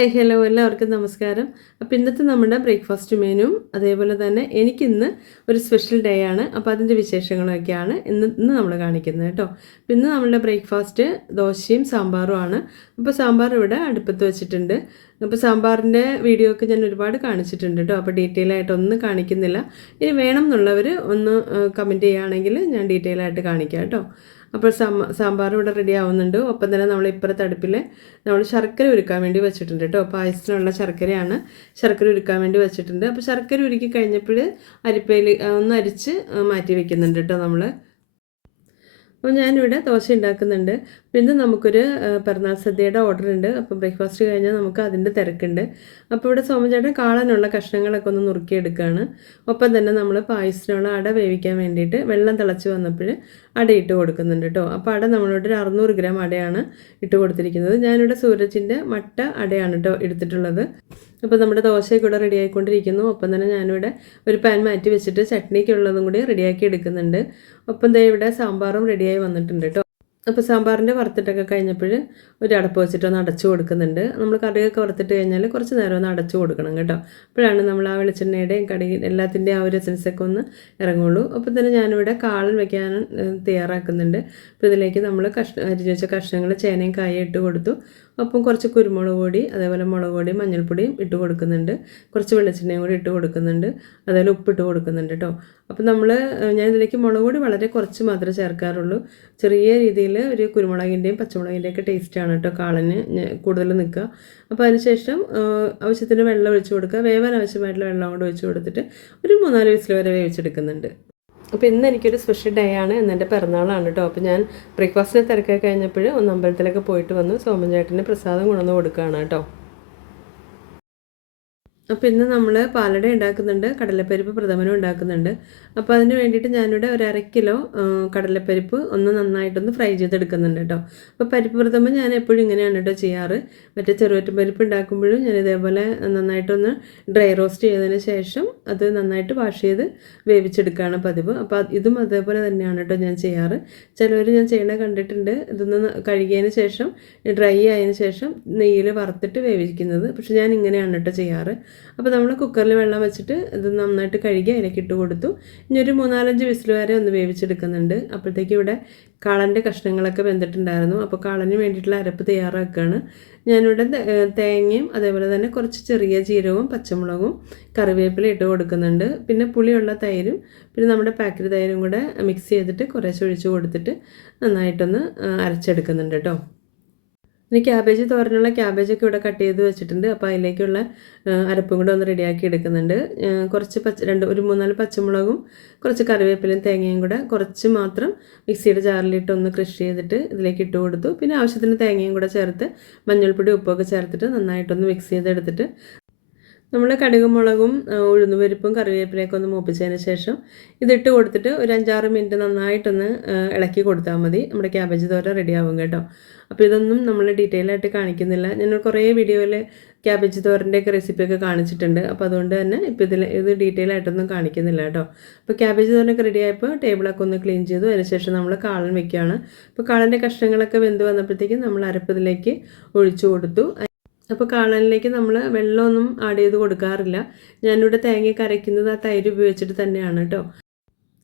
ഹേ hello എല്ലാവർക്കും നമസ്കാരം. അപ്പോൾ ഇന്നത്തെ നമ്മുടെ ബ്രേക്ക്ഫാസ്റ്റ് മെനു അതേപോലെ തന്നെ എനിക്കിന്ന് ഒരു സ്പെഷ്യൽ ഡേ ആണ്. അപ്പോൾ അതിന്റെ വിശേഷങ്ങളൊക്കെയാണ് ഇന്ന് ഇന്ന് നമ്മൾ കാണിക്കുന്നത് കേട്ടോ. അപ്പോൾ ഇന്ന് നമ്മളുടെ ബ്രേക്ക്ഫാസ്റ്റ് ദോശയും സാമ്പാറും ആണ്. അപ്പോൾ സാമ്പാർ ഇവിടെ അടുപ്പത്ത് വെച്ചിട്ടുണ്ട്. അപ്പോൾ സാമ്പാറിന്റെ വീഡിയോ ഒക്കെ ഞാൻ ഒരുപാട് കാണിച്ചിട്ടുണ്ട് കേട്ടോ. അപ്പോൾ ഡീറ്റെയിൽ ആയിട്ടൊന്നും കാണിക്കുന്നില്ല. ഇനി വേണം എന്നുള്ളവർ ഒന്ന് കമന്റ് ചെയ്യുകയാണെങ്കിൽ ഞാൻ ഡീറ്റെയിൽ ആയിട്ട് കാണിക്കാം കേട്ടോ. അപ്പോൾ സാമ്പാർ ഇവിടെ റെഡി ആവുന്നുണ്ട്. ഒപ്പം തന്നെ നമ്മൾ ഇപ്പുറത്തെ അടുപ്പിൽ നമ്മൾ ശർക്കര ഉരുക്കാൻ വേണ്ടി വെച്ചിട്ടുണ്ട് കേട്ടോ. പായസത്തിനുള്ള ശർക്കരയാണ് ശർക്കര ഉരുക്കാൻ വേണ്ടി വെച്ചിട്ടുണ്ട്. അപ്പോൾ ശർക്കര ഉരുക്കി കഴിഞ്ഞപ്പോൾ അരിപ്പയിൽ ഒന്ന് അരിച്ച് മാറ്റി വെക്കുന്നുണ്ട് കേട്ടോ നമ്മൾ അപ്പോൾ ഞാനിവിടെ ദോശ ഉണ്ടാക്കുന്നുണ്ട് പിന്നെ നമുക്കൊരു പിറന്നാൾ സദ്യയുടെ ഓർഡർ ഉണ്ട് അപ്പോൾ ബ്രേക്ക്ഫാസ്റ്റ് കഴിഞ്ഞാൽ നമുക്ക് അതിന്റെ തിരക്കുണ്ട്. അപ്പോൾ ഇവിടെ സോമചേട്ടൻ കാളനുള്ള കഷ്ണങ്ങളൊക്കെ ഒന്ന് നുറുക്കിയെടുക്കുകയാണ് ഒപ്പം തന്നെ നമ്മൾ പായസത്തിനുള്ള അട വേവിക്കാൻ വേണ്ടിയിട്ട് വെള്ളം തിളച്ച് വന്നപ്പോൾ അട ഇട്ട് കൊടുക്കുന്നുണ്ട് കേട്ടോ അപ്പോൾ അട നമ്മളിവിടെ ഒരു അറുന്നൂറ് ഗ്രാം അടയാണ് ഇട്ട് കൊടുത്തിരിക്കുന്നത്. ഞാനിവിടെ സൂരജിന്റെ മട്ട അടയാണ് കേട്ടോ എടുത്തിട്ടുള്ളത്. അപ്പോൾ നമ്മുടെ ദോശയൊക്കെ ഇവിടെ റെഡി ആയിക്കൊണ്ടിരിക്കുന്നു. ഒപ്പം തന്നെ ഞാനിവിടെ ഒരു പാൻ മാറ്റി വെച്ചിട്ട് ചട്നിക്കുള്ളതും കൂടി റെഡിയാക്കി എടുക്കുന്നുണ്ട്. ഒപ്പം ദേ ഇവിടെ സാമ്പാറും റെഡിയായി വന്നിട്ടുണ്ട് കേട്ടോ അപ്പോൾ സാമ്പാറിന്റെ വറുത്തിട്ടൊക്കെ കഴിഞ്ഞപ്പോൾ ഒരു അടപ്പ് വെച്ചിട്ട് ഒന്ന് അടച്ചു കൊടുക്കുന്നുണ്ട്. നമ്മൾ കറിയൊക്കെ വറുത്തിട്ട് കഴിഞ്ഞാൽ കുറച്ച് നേരം ഒന്ന് അടച്ചു കൊടുക്കണം കേട്ടോ. അപ്പോഴാണ് നമ്മൾ ആ വെളിച്ചെണ്ണയുടെയും കടി എല്ലാത്തിന്റെയും ആ ഒരു എസൻസൊക്കെ ഒന്ന് ഇറങ്ങുള്ളൂ. അപ്പോൾ തന്നെ ഞാനിവിടെ കാളൻ വെക്കാൻ തയ്യാറാക്കുന്നുണ്ട്. അപ്പോൾ ഇതിലേക്ക് നമ്മൾ കഷ്ണ അരിഞ്ഞു വെച്ച കഷ്ണങ്ങൾ ചേനയും കായ ഇട്ട് കൊടുത്തു. ഒപ്പം കുറച്ച് കുരുമുളക് പൊടി അതേപോലെ മുളക് പൊടി മഞ്ഞൾപ്പൊടിയും ഇട്ട് കൊടുക്കുന്നുണ്ട്. കുറച്ച് വെളിച്ചെണ്ണയും കൂടി ഇട്ട് കൊടുക്കുന്നുണ്ട്. അതേപോലെ ഉപ്പിട്ട് കൊടുക്കുന്നുണ്ട് കേട്ടോ അപ്പോൾ നമ്മൾ ഞാൻ ഇതിലേക്ക് മുളക് പൊടി വളരെ കുറച്ച് മാത്രമേ ചേർക്കാറുള്ളൂ. ചെറിയ രീതിയിൽ ഒരു കുരുമുളകിന്റെയും പച്ചമുളകിന്റെയും ഒക്കെ ടേസ്റ്റാണ് കേട്ടോ കാളന് കൂടുതൽ നിൽക്കുക. അപ്പോൾ അതിനുശേഷം ആവശ്യത്തിന് വെള്ളം ഒഴിച്ച് കൊടുക്കുക. വേവാൻ ആവശ്യമായിട്ടുള്ള വെള്ളം കൊണ്ട് ഒഴിച്ച് കൊടുത്തിട്ട് ഒരു മൂന്നാൽ വിസിൽ വരെ വേവിച്ചെടുക്കുന്നുണ്ട്. അപ്പോൾ ഇന്ന് എനിക്കൊരു സ്പെഷ്യൽ ഡേ ആണ് എന്റെ പിറന്നാളാണ് കേട്ടോ അപ്പോൾ ഞാൻ ബ്രേക്ക്ഫാസ്റ്റിന് തിരക്കൊക്കെ കഴിഞ്ഞപ്പോൾ ഒന്ന് അമ്പലത്തിലൊക്കെ പോയിട്ട് വന്നു സോമൻ ചേട്ടന് പ്രസാദം കൊണ്ടുവന്ന് കൊടുക്കുകയാണ് കേട്ടോ അപ്പോൾ ഇന്ന് നമ്മൾ പാലട ഉണ്ടാക്കുന്നുണ്ട് കടലപ്പരിപ്പ് പ്രഥമനം ഉണ്ടാക്കുന്നുണ്ട്. അപ്പോൾ അതിന് വേണ്ടിയിട്ട് ഞാനിവിടെ ഒരു അര കിലോ കടലപ്പരിപ്പ് ഒന്ന് നന്നായിട്ടൊന്ന് ഫ്രൈ ചെയ്തെടുക്കുന്നുണ്ട് കേട്ടോ. അപ്പോൾ പരിപ്പ് പ്രഥമൻ ഞാൻ എപ്പോഴും ഇങ്ങനെയാണ് കേട്ടോ ചെയ്യാറ്. മറ്റേ ചെറുവറ്റ പരിപ്പ് ഉണ്ടാക്കുമ്പോഴും ഞാൻ ഇതേപോലെ നന്നായിട്ടൊന്ന് ഡ്രൈ റോസ്റ്റ് ചെയ്തതിന് ശേഷം അത് നന്നായിട്ട് വാഷ് ചെയ്ത് വേവിച്ചെടുക്കുകയാണ് പതിവ്. അപ്പോൾ ഇതും അതേപോലെ തന്നെയാണ് കേട്ടോ ഞാൻ ചെയ്യാറ്. ചിലവർ ഞാൻ ചെയ്യണ കണ്ടിട്ടുണ്ട് ഇതൊന്ന് കഴുകിയതിന് ശേഷം ഡ്രൈ ആയതിന് ശേഷം നെയ്യിൽ വറുത്തിട്ട് വേവിക്കുന്നത്. പക്ഷെ ഞാൻ ഇങ്ങനെയാണ് കേട്ടോ ചെയ്യാറ്. അപ്പോൾ നമ്മൾ കുക്കറിൽ വെള്ളം വെച്ചിട്ട് ഇത് നന്നായിട്ട് കഴുകി അതിലേക്ക് ഇട്ട് കൊടുത്തു. ഇനി ഒരു മൂന്നാലഞ്ച് വിസിൽ വരെ ഒന്ന് വേവിച്ചെടുക്കുന്നുണ്ട്. അപ്പോഴത്തേക്ക് ഇവിടെ കാളന്റെ കഷ്ണങ്ങളൊക്കെ വെന്തിട്ടുണ്ടായിരുന്നു. അപ്പോൾ കാളന് വേണ്ടിയിട്ടുള്ള അരപ്പ് തയ്യാറാക്കുകയാണ് ഞാനിവിടെ തേങ്ങയും അതേപോലെ തന്നെ കുറച്ച് ചെറിയ ജീരകവും പച്ചമുളകും കറിവേപ്പില ഇട്ട് കൊടുക്കുന്നുണ്ട്. പിന്നെ പുളിയുള്ള തൈരും പിന്നെ നമ്മുടെ പാക്കറ്റ് തൈരും കൂടെ മിക്സ് ചെയ്തിട്ട് കുറേശ്ശെ ഒഴിച്ച് കൊടുത്തിട്ട് നന്നായിട്ടൊന്ന് അരച്ചെടുക്കുന്നുണ്ട് കേട്ടോ. ഇനി ക്യാബേജ് തോരനുള്ള ക്യാബേജൊക്കെ ഇവിടെ കട്ട് ചെയ്ത് വെച്ചിട്ടുണ്ട്. അപ്പോൾ അതിലേക്കുള്ള അരപ്പും കൂടെ ഒന്ന് റെഡിയാക്കി എടുക്കുന്നുണ്ട്. കുറച്ച് പച്ച രണ്ട് ഒരു മൂന്നാൽ പച്ചമുളകും കുറച്ച് കറിവേപ്പിലയും തേങ്ങയും കൂടെ കുറച്ച് മാത്രം മിക്സിയുടെ ജാറിലിട്ട് ഒന്ന് ക്രഷ് ചെയ്തിട്ട് ഇതിലേക്ക് ഇട്ട് കൊടുത്തു. പിന്നെ ആവശ്യത്തിന് തേങ്ങയും കൂടെ ചേർത്ത് മഞ്ഞൾപ്പൊടി ഉപ്പൊക്കെ ചേർത്തിട്ട് നന്നായിട്ടൊന്ന് മിക്സ് ചെയ്തെടുത്തിട്ട് നമ്മൾ കടുക് മുളകും ഉഴുന്നുപരിപ്പും കറിവേപ്പിലയൊക്കെ ഒന്ന് മൂപ്പിച്ചതിന് ശേഷം ഇതിട്ട് കൊടുത്തിട്ട് ഒരു അഞ്ചാറ് മിനിറ്റ് നന്നായിട്ടൊന്ന് ഇളക്കി കൊടുത്താൽ മതി. നമ്മുടെ ക്യാബേജ് തോര റെഡിയാവും കേട്ടോ. അപ്പോൾ ഇതൊന്നും നമ്മൾ ഡീറ്റെയിൽ ആയിട്ട് കാണിക്കുന്നില്ല. ഞാൻ കുറേ വീഡിയോയിൽ ക്യാബേജ് തോരന്റെയൊക്കെ റെസിപ്പിയൊക്കെ കാണിച്ചിട്ടുണ്ട്. അപ്പോൾ അതുകൊണ്ട് തന്നെ ഇപ്പോൾ ഇതിൽ ഇത് ഡീറ്റെയിൽ ആയിട്ടൊന്നും കാണിക്കുന്നില്ല കേട്ടോ. അപ്പോൾ ക്യാബേജ് തോരനൊക്കെ റെഡി ആയപ്പോൾ ടേബിളൊക്കെ ഒന്ന് ക്ലീൻ ചെയ്തു. അതിനുശേഷം നമ്മൾ കാളൻ വെക്കുകയാണ്. അപ്പോൾ കാളന്റെ കഷ്ണങ്ങളൊക്കെ വെന്ത് വന്നപ്പോഴത്തേക്കും നമ്മൾ അരപ്പതിലേക്ക് ഒഴിച്ചു കൊടുത്തു. അപ്പോൾ കാളനിലേക്ക് നമ്മൾ വെള്ളമൊന്നും ആഡ് ചെയ്ത് കൊടുക്കാറില്ല. ഞാനിവിടെ തേങ്ങയൊക്കെ അരയ്ക്കുന്നത് ആ തൈര് ഉപയോഗിച്ചിട്ട് തന്നെയാണ് കേട്ടോ.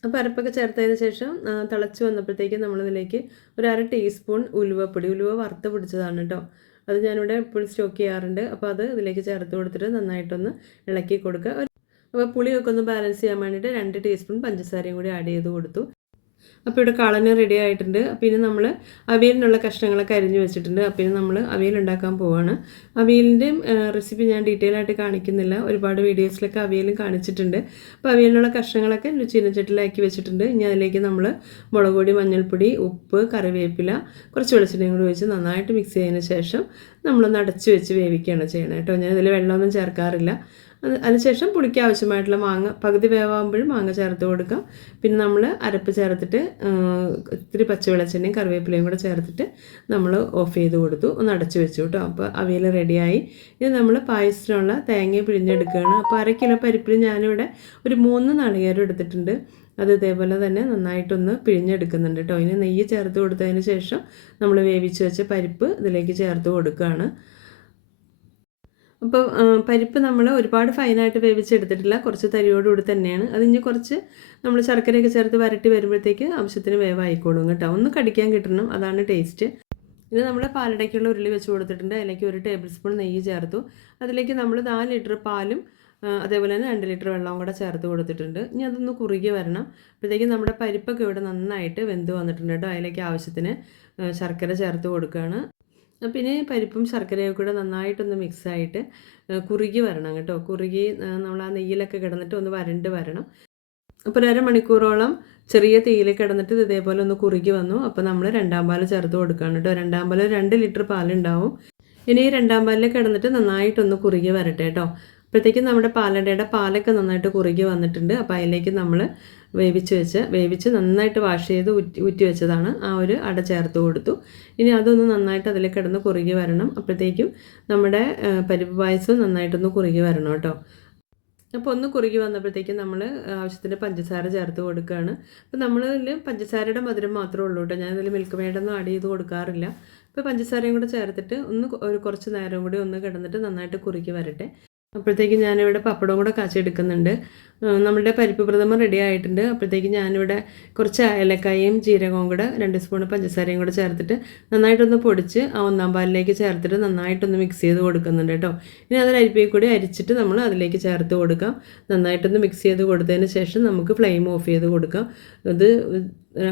അപ്പോൾ അരപ്പൊക്കെ ചേർത്തതിന് ശേഷം തിളച്ച് വന്നപ്പോഴത്തേക്കും നമ്മളിതിലേക്ക് ഒരു അര ടീസ്പൂൺ ഉലുവപ്പൊടി ഉലുവ വറുത്ത് പിടിച്ചതാണ് കേട്ടോ അത് ഞാനിവിടെ എപ്പോഴും സ്റ്റോക്ക് ചെയ്യാറുണ്ട്. അപ്പോൾ അത് ഇതിലേക്ക് ചേർത്ത് കൊടുത്തിട്ട് നന്നായിട്ടൊന്ന് ഇളക്കി കൊടുക്കുക. അപ്പോൾ പുളിയൊക്കെ ഒന്ന് ബാലൻസ് ചെയ്യാൻ വേണ്ടിയിട്ട് രണ്ട് ടീസ്പൂൺ പഞ്ചസാരയും കൂടി ആഡ് ചെയ്ത് കൊടുത്തു. അപ്പോൾ ഇവിടെ കളന് റെഡി ആയിട്ടുണ്ട്. പിന്നെ നമ്മൾ അവിയലിനുള്ള കഷ്ണങ്ങളൊക്കെ അരിഞ്ഞ് വെച്ചിട്ടുണ്ട്. അപ്പോൾ ഇനി നമ്മൾ അവിയൽ ഉണ്ടാക്കാൻ പോവാണ്. അവിയലിന്റെ റെസിപ്പി ഞാൻ ഡീറ്റെയിൽ ആയിട്ട് കാണിക്കുന്നില്ല. ഒരുപാട് വീഡിയോസിലൊക്കെ അവിയലും കാണിച്ചിട്ടുണ്ട്. അപ്പോൾ അവിയലിനുള്ള കഷ്ണങ്ങളൊക്കെ ചീനച്ചട്ടിലാക്കി വെച്ചിട്ടുണ്ട്. ഇനി അതിലേക്ക് നമ്മൾ മുളക് പൊടി മഞ്ഞൾപ്പൊടി ഉപ്പ് കറിവേപ്പില കുറച്ച് വെളിച്ചെണ്ണയും കൂടി വെച്ച് നന്നായിട്ട് മിക്സ് ചെയ്തതിന് ശേഷം നമ്മളൊന്ന് അടച്ച് വെച്ച് വേവിക്കുകയാണ് ചെയ്യണം കേട്ടോ. ഞാൻ ഇതിൽ വെള്ളമൊന്നും ചേർക്കാറില്ല. അതിനുശേഷം പുളിക്ക് ആവശ്യമായിട്ടുള്ള മാങ്ങ പകുതി വേവാകുമ്പോഴും മാങ്ങ ചേർത്ത് കൊടുക്കാം. പിന്നെ നമ്മൾ അരപ്പ് ചേർത്തിട്ട് ഇത്തിരി പച്ചവെളച്ചെണ്ണയും കറിവേപ്പിലയും കൂടെ ചേർത്തിട്ട് നമ്മൾ ഓഫ് ചെയ്ത് കൊടുത്തു. ഒന്ന് അടച്ചു വെച്ചു കേട്ടോ. അപ്പോൾ അവയിൽ റെഡിയായി. ഇത് നമ്മൾ പായസത്തിനുള്ള തേങ്ങ പിഴിഞ്ഞെടുക്കുകയാണ്. അപ്പോൾ അര കിലോ പരിപ്പിൽ ഞാനിവിടെ ഒരു മൂന്ന് നാളികേരം എടുത്തിട്ടുണ്ട്. അത് ഇതേപോലെ തന്നെ നന്നായിട്ടൊന്ന് പിഴിഞ്ഞെടുക്കുന്നുണ്ട് കേട്ടോ. ഇനി നെയ്യ് ചേർത്ത് കൊടുത്തതിന് ശേഷം നമ്മൾ വേവിച്ച് വെച്ച പരിപ്പ് ഇതിലേക്ക് ചേർത്ത് കൊടുക്കുകയാണ്. അപ്പോൾ പരിപ്പ് നമ്മൾ ഒരുപാട് ഫൈനായിട്ട് വേവിച്ചെടുത്തിട്ടില്ല. കുറച്ച് തരിയോടുകൂടി തന്നെയാണ്. അത് ഇനി കുറച്ച് നമ്മൾ ശർക്കരയൊക്കെ ചേർത്ത് വരട്ടി വരുമ്പോഴത്തേക്ക് ആവശ്യത്തിന് വേവായിക്കോളും കേട്ടോ. ഒന്ന് കടിക്കാൻ കിട്ടണം അതാണ് ടേസ്റ്റ് ഇനി നമ്മൾ പാലടയ്ക്കുള്ള ഉരുളി വെച്ച് കൊടുത്തിട്ടുണ്ട്. അതിലേക്ക് ഒരു ടേബിൾ സ്പൂൺ നെയ്യ് ചേർത്തു. അതിലേക്ക് നമ്മൾ നാല് ലിറ്റർ പാലും അതേപോലെ തന്നെ രണ്ട് ലിറ്റർ വെള്ളവും കൂടെ ചേർത്ത് കൊടുത്തിട്ടുണ്ട്. ഇനി അതൊന്ന് കുറുകി വരണം. അപ്പോഴത്തേക്കും നമ്മുടെ പരിപ്പൊക്കെ ഇവിടെ നന്നായിട്ട് വെന്ത് വന്നിട്ടുണ്ട് കേട്ടോ. അതിലേക്ക് ആവശ്യത്തിന് ശർക്കര ചേർത്ത് കൊടുക്കുകയാണ്. പിന്നെ പരിപ്പും ശർക്കരയും കൂടെ നന്നായിട്ടൊന്ന് മിക്സായിട്ട് കുറുകി വരണം കേട്ടോ. കുറുകി നമ്മൾ ആ നെയ്യിലൊക്കെ കിടന്നിട്ട് ഒന്ന് വരണ്ട് വരണം. അപ്പോൾ ഒരു അരമണിക്കൂറോളം ചെറിയ തീയിൽ കിടന്നിട്ട് ഇത് ഇതേപോലെ ഒന്ന് കുറുകി വന്നു. അപ്പോൾ നമ്മൾ രണ്ടാം പാൽ ചേർത്ത് കൊടുക്കുകയാണ് കേട്ടോ. രണ്ടാം പാൽ രണ്ട് ലിറ്റർ പാലുണ്ടാവും. ഇനി ഈ രണ്ടാം പാലിൽ കിടന്നിട്ട് നന്നായിട്ടൊന്ന് കുറുകി വരട്ടെ കേട്ടോ. അപ്പോഴത്തേക്കും നമ്മുടെ പാലടയുടെ പാലൊക്കെ നന്നായിട്ട് കുറുകി വന്നിട്ടുണ്ട്. അപ്പോൾ അതിലേക്ക് നമ്മൾ വേവിച്ച് വെച്ച് വേവിച്ച് നന്നായിട്ട് വാഷ് ചെയ്ത് ഉറ്റി ഉറ്റി വെച്ചതാണ്. ആ ഒരു അട ചേർത്ത് കൊടുത്തു. ഇനി അതൊന്ന് നന്നായിട്ട് അതിൽ കിടന്ന് കുറുകി വരണം. അപ്പോഴത്തേക്കും നമ്മുടെ പരിപ്പ് പായസം നന്നായിട്ടൊന്ന് കുറുകി വരണം കേട്ടോ. അപ്പോൾ ഒന്ന് കുറുകി വന്നപ്പോഴത്തേക്കും നമ്മൾ ആവശ്യത്തിന് പഞ്ചസാര ചേർത്ത് കൊടുക്കുകയാണ് അപ്പോൾ നമ്മളിൽ പഞ്ചസാരയുടെ മധുരം മാത്രമേ ഉള്ളൂ കേട്ടോ. ഞാനിതിൽ മിൽക്ക് മേടൊന്നും ആഡ് ചെയ്ത് കൊടുക്കാറില്ല. അപ്പോൾ പഞ്ചസാരയും കൂടെ ചേർത്തിട്ട് ഒന്ന് ഒരു കുറച്ച് നേരം കൂടി ഒന്ന് കിടന്നിട്ട് നന്നായിട്ട് കുറുക്കി വരട്ടെ. അപ്പോഴത്തേക്കും ഞാനിവിടെ പപ്പടവും കൂടെ കാച്ചെടുക്കുന്നുണ്ട് നമ്മുടെ പരിപ്പ് പ്രഥമ റെഡി ആയിട്ടുണ്ട്. അപ്പോഴത്തേക്കും ഞാനിവിടെ കുറച്ച് ഏലക്കായും ജീരകവും കൂടെ രണ്ട് സ്പൂൺ പഞ്ചസാരയും കൂടെ ചേർത്തിട്ട് നന്നായിട്ടൊന്ന് പൊടിച്ച് ആ ഒന്നാം പാലിലേക്ക് ചേർത്തിട്ട് നന്നായിട്ടൊന്ന് മിക്സ് ചെയ്ത് കൊടുക്കുന്നുണ്ട് കേട്ടോ. ഇനി അതിൽ അരിപ്പയിൽ കൂടി അരിച്ചിട്ട് നമ്മൾ അതിലേക്ക് ചേർത്ത് കൊടുക്കാം. നന്നായിട്ടൊന്ന് മിക്സ് ചെയ്ത് കൊടുത്തതിന് ശേഷം നമുക്ക് ഫ്ലെയിം ഓഫ് ചെയ്ത് കൊടുക്കാം. ഇത്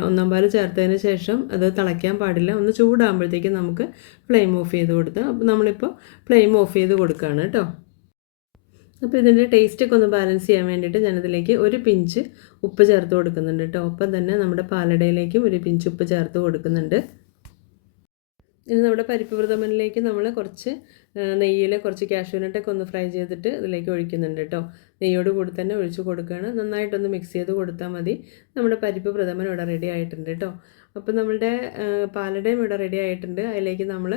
ഒന്നാം പാൽ ചേർത്തതിന് ശേഷം അത് തിളയ്ക്കാൻ പാടില്ല. ഒന്ന് ചൂടാകുമ്പോഴത്തേക്കും നമുക്ക് ഫ്ലെയിം ഓഫ് ചെയ്ത് കൊടുത്താൽ അപ്പോൾ നമ്മളിപ്പോൾ ഫ്ലെയിം ഓഫ് ചെയ്ത് കൊടുക്കുകയാണ് കേട്ടോ. അപ്പോൾ ഇതിന്റെ ടേസ്റ്റൊക്കെ ഒന്ന് ബാലൻസ് ചെയ്യാൻ വേണ്ടിയിട്ട് ഞാനതിലേക്ക് ഒരു പിഞ്ച് ഉപ്പ് ചേർത്ത് കൊടുക്കുന്നുണ്ട് കേട്ടോ. ഒപ്പം തന്നെ നമ്മുടെ പാലടയിലേക്കും ഒരു പിഞ്ച് ഉപ്പ് ചേർത്ത് കൊടുക്കുന്നുണ്ട്. ഇനി നമ്മുടെ പരിപ്പ് പ്രഥമനിലേക്ക് നമ്മൾ കുറച്ച് നെയ്യിൽ കുറച്ച് കാഷ്യൂനട്ടൊക്കെ ഒന്ന് ഫ്രൈ ചെയ്തിട്ട് ഇതിലേക്ക് ഒഴിക്കുന്നുണ്ട് കേട്ടോ. നെയ്യോട് കൂടി തന്നെ ഒഴിച്ച് കൊടുക്കുകയാണ്. നന്നായിട്ടൊന്ന് മിക്സ് ചെയ്ത് കൊടുത്താൽ മതി. നമ്മുടെ പരിപ്പ് പ്രഥമൻ ഇവിടെ റെഡി ആയിട്ടുണ്ട് കേട്ടോ. അപ്പോൾ നമ്മളുടെ പാലടയും ഇവിടെ റെഡി ആയിട്ടുണ്ട്. അതിലേക്ക് നമ്മൾ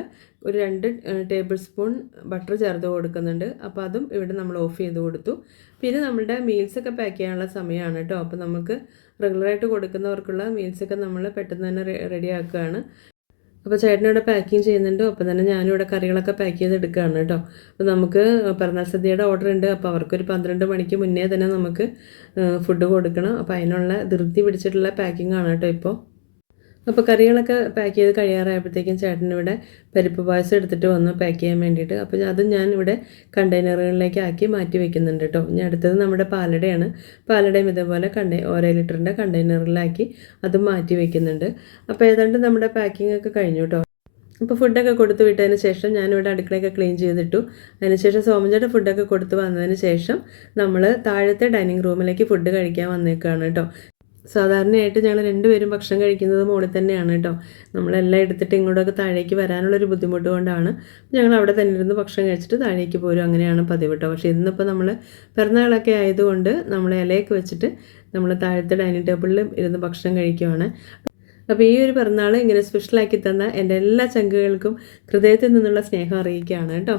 ഒരു രണ്ട് ടേബിൾ സ്പൂൺ ബട്ടർ ചേർത്ത് കൊടുക്കുന്നുണ്ട്. അപ്പോൾ അതും ഇവിടെ നമ്മൾ ഓഫ് ചെയ്ത് കൊടുത്തു. പിന്നെ നമ്മളുടെ മീൽസൊക്കെ പാക്ക് ചെയ്യാനുള്ള സമയമാണ് കേട്ടോ അപ്പോൾ നമുക്ക് റെഗുലറായിട്ട് കൊടുക്കുന്നവർക്കുള്ള മീൽസൊക്കെ നമ്മൾ പെട്ടെന്ന് തന്നെ റെഡി ആക്കുകയാണ്. അപ്പോൾ ചേട്ടനിവിടെ പാക്കിങ് ചെയ്യുന്നുണ്ട്. ഒപ്പം തന്നെ ഞാനിവിടെ കറികളൊക്കെ പാക്ക് ചെയ്ത് എടുക്കുകയാണ് കേട്ടോ അപ്പോൾ നമുക്ക് പിറന്നാൾ സദ്യയുടെ ഓർഡർ ഉണ്ട്. അപ്പോൾ അവർക്കൊരു പന്ത്രണ്ട് മണിക്ക് മുന്നേ തന്നെ നമുക്ക് ഫുഡ് കൊടുക്കണം. അപ്പോൾ അതിനുള്ള ധൃതി പിടിച്ചിട്ടുള്ള പാക്കിംഗ് ആണ് കേട്ടോ ഇപ്പോൾ അപ്പോൾ കറികളൊക്കെ പാക്ക് ചെയ്ത് കഴിയാറായപ്പോഴത്തേക്കും ചേട്ടനിവിടെ പരിപ്പ് പായസം എടുത്തിട്ട് വന്നു പാക്ക് ചെയ്യാൻ വേണ്ടിയിട്ട്. അപ്പോൾ അത് ഞാൻ ഇവിടെ കണ്ടെയ്നറുകളിലേക്ക് ആക്കി മാറ്റി വെക്കുന്നുണ്ട് കേട്ടോ ഇനി അടുത്തത് നമ്മുടെ പാലടയാണ്. പാലടയും ഇതേപോലെ കണ്ടേ ഓരോ ലിറ്ററിന്റെ കണ്ടെയ്നറിലാക്കി അത് മാറ്റി വെക്കുന്നുണ്ട്. അപ്പോൾ ഏതാണ്ട് നമ്മുടെ പാക്കിംഗ് ഒക്കെ കഴിഞ്ഞു കേട്ടോ അപ്പോൾ ഫുഡൊക്കെ കൊടുത്തു വിട്ടതിന് ശേഷം ഞാനിവിടെ അടുക്കളയൊക്കെ ക്ലീൻ ചെയ്തിട്ടു. അതിനുശേഷം സോമഞ്ചേട്ടൻ ഫുഡൊക്കെ കൊടുത്ത് വന്നതിന് ശേഷം നമ്മൾ താഴത്തെ ഡൈനിങ് റൂമിലേക്ക് ഫുഡ് കഴിക്കാൻ വന്നേക്കാണ് കേട്ടോ സാധാരണയായിട്ട് ഞങ്ങൾ രണ്ടുപേരും ഭക്ഷണം കഴിക്കുന്നത് മുകളിൽ തന്നെയാണ് കേട്ടോ. നമ്മളെല്ലാം എടുത്തിട്ട് ഇങ്ങോട്ടൊക്കെ താഴേക്ക് വരാനുള്ളൊരു ബുദ്ധിമുട്ട് കൊണ്ടാണ് ഞങ്ങൾ അവിടെ തന്നെ ഇരുന്ന് ഭക്ഷണം കഴിച്ചിട്ട് താഴേക്ക് പോരും. അങ്ങനെയാണ് പതിവ് കേട്ടോ. പക്ഷേ ഇന്നിപ്പോൾ നമ്മൾ പിറന്നാളൊക്കെ ആയതുകൊണ്ട് നമ്മൾ ഇലയൊക്കെ വെച്ചിട്ട് നമ്മൾ താഴത്തെ ഡൈനിങ് ടേബിളിൽ ഇരുന്ന് ഭക്ഷണം കഴിക്കുവാണ്. അപ്പോൾ ഈ ഒരു പിറന്നാൾ ഇങ്ങനെ സ്പെഷ്യലാക്കി തന്ന എന്റെ എല്ലാ ചങ്കുകൾക്കും ഹൃദയത്തിൽ നിന്നുള്ള സ്നേഹം അറിയിക്കുകയാണ് കേട്ടോ.